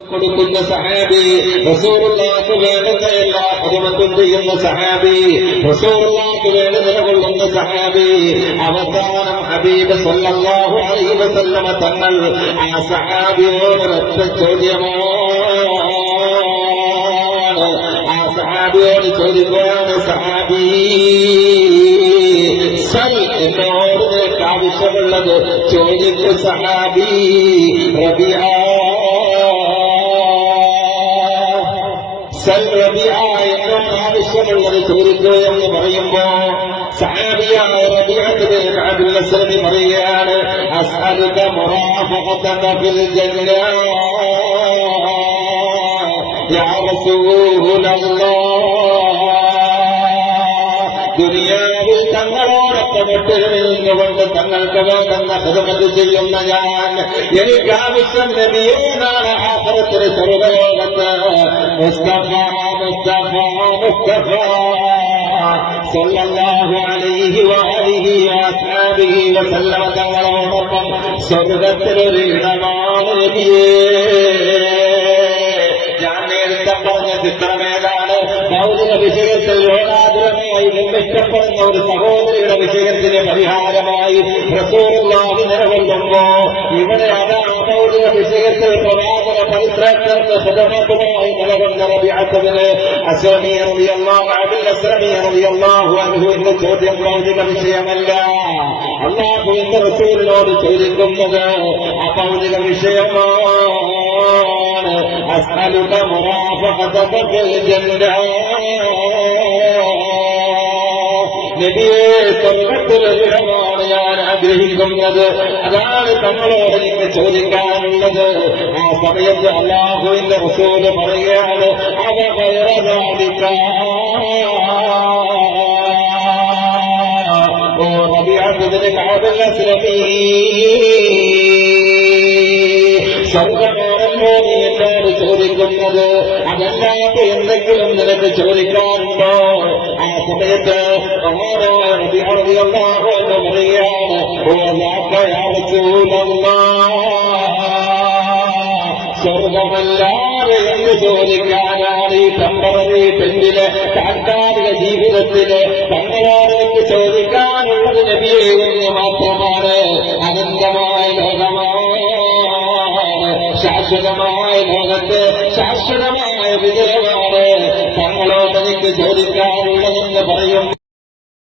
കൊടുക്കുന്ന സഹാബി, റസൂലുള്ളാഹിക്ക് വേണ്ടുന്ന എല്ലാ ഖിദ്മത്തും ചെയ്യുന്ന സഹാബി, റസൂലുള്ളാഹിക്ക് വേണ്ടി നിലകൊള്ളുന്ന സഹാബി. അവസാനം ഹബീബ് സല്ലല്ലാഹു അലൈഹി വസല്ലമ തങ്ങൾ ആ സഹാബിയോട് ഒരൊറ്റ ചോദ്യമാണ്. ആ സഹാബിയോട് ചോദിക്കുകയാണ്, സഹാബി സൽ, എന്നോട് നിനക്ക് ആവശ്യമുള്ളത് ചോദിക്കൂ സഹാബി. റബിഅ എന്നോട് ആവശ്യമുള്ളത് ചോദിക്കൂ എന്ന് പറയുമ്പോ സഹാബിയായ റബീഅത്ത് ബിൻ കഅബ് അസ്ലമി പറയുകയാണ്, അസ്അലുക മുറാഫഖതക ഫിൽ ജന്ന യാ റസൂലല്ലാഹ്. ദുനിയാവിൽ തങ്ങളോടൊപ്പം ഒട്ടിരുന്നുകൊണ്ട് തങ്ങൾക്ക് വേണ്ടുന്ന ഖിദ്മത്ത് ചെയ്യുന്ന ഞാൻ, എനിക്ക് ആവശ്യം നബിയേനാണ് ആഖിറത്തിൽ സർവ്വലോകത്ത് മുസ്തഫ മുസ്തഫ മുസ്തഫ സല്ലല്ലാഹു അലൈഹി വഅലിഹി വഅസ്ഹാബിഹി വസല്ലമ തങ്ങളോടൊപ്പം സ്വർഗ്ഗത്തിലൊരു ഇടമാണ് നബിയേ. ഞാൻ നേരത്തെ പറഞ്ഞ ചിത്രമേതാണ്? ഭൗതിക വിഷയത്തിൽ രോഗാതുരമായി നിർമ്മിക്കപ്പെടുന്ന ഒരു സഹോദരിയുടെ വിഷയത്തിന് പരിഹാരമായി റസൂലുള്ളാഹി നിലകൊള്ളുമ്പോ ഇവിടെ അതാ ഭൗതിക വിഷയത്തിൽ പ്രവാചക പരിശ്രമത്തിന് ഖിദ്മത്തുമായി നിലകൊണ്ട റബീഅത്ത് ബിൻ അസ്ലമി റളിയല്ലാഹു അൻഹു എന്ന ചോദ്യം ഭൗതിക വിഷയമല്ല, അല്ലാഹുവിന്റെ റസൂലിനോട് ചോദിക്കുന്നത് അഭൗതിക വിഷയമാണ്. അസ്അലുക മുറാഫഖതക ഫിൽ ജന്ന, നബിയെ സ്വർഗ്ഗത്തിലൊരിടമാണ് ഞാൻ ആഗ്രഹിക്കുന്നത്, അതാണ് തങ്ങളോട് എനിക്ക് ചോദിക്കാനുള്ളത്. ആ സമയത്ത് അല്ലാഹുവിന്റെ റസൂല് പറയുകയാണ്, അവ ഗൈറ ദാലിക, ഓ റബീഅത്ത് ബിൻ കഅബ് അസ്ലമി, സ്വർഗ്ഗമാണല്ലോ നീ എന്നോട് ചോദിക്കുന്നത്, അതല്ലാതെ എന്തെങ്കിലും നിനക്ക് ചോദിക്കാറുണ്ടോ? ആ സമയത്ത് പറയുകയാണ്, സ്വർഗമല്ലാതെ എന്ന് ചോദിക്കാനാണ് ഈ ടെമ്പററി പെണ്ണില് താൽക്കാലിക ജീവിതത്തില് തങ്ങളോട് എനിക്ക് ചോദിക്കാനുള്ളത് നബിയെ എന്ന് മാത്രമാണ്. അനന്തമായ ലോകമാണ്, ശാശ്വതമായ ലോകത്ത് ശാശ്വതമായ വിജയമാണ് തങ്ങളോട് എനിക്ക് ചോദിക്കാനുള്ളതെന്ന് പറയും.